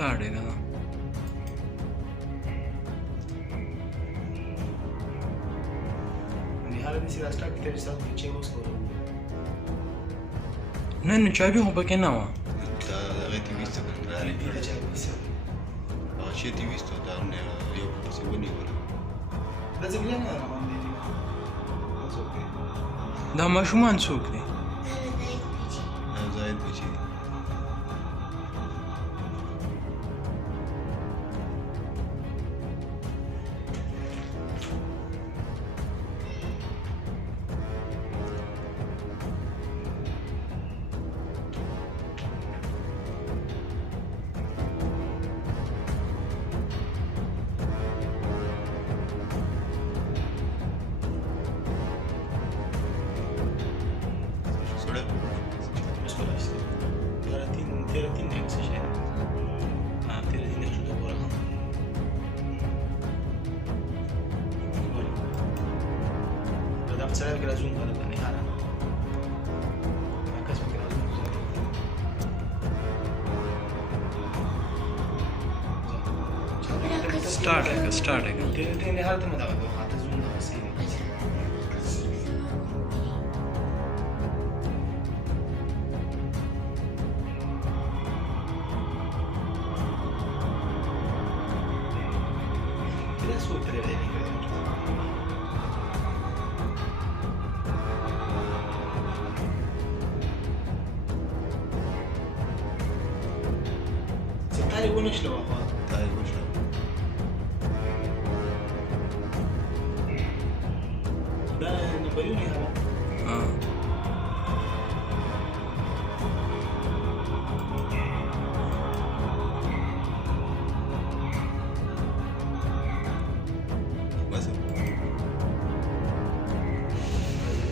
स्टार्ट है ना non c'è più un po' che no avete visto per entrare ci avete visto io se vuoi da zemljana era mandiri non so che da ma شو ما نسوق لي زايد بيجي Saya kira zoom pada tadi hari. Maka saya kira zoom. Start है तेरे हाथ में दबा दो हाथ zoom दबा सही है तेरा सूट तेरे लिए تعالي قول شلون اخوان تعالي قول شلون ده نبيوني هذا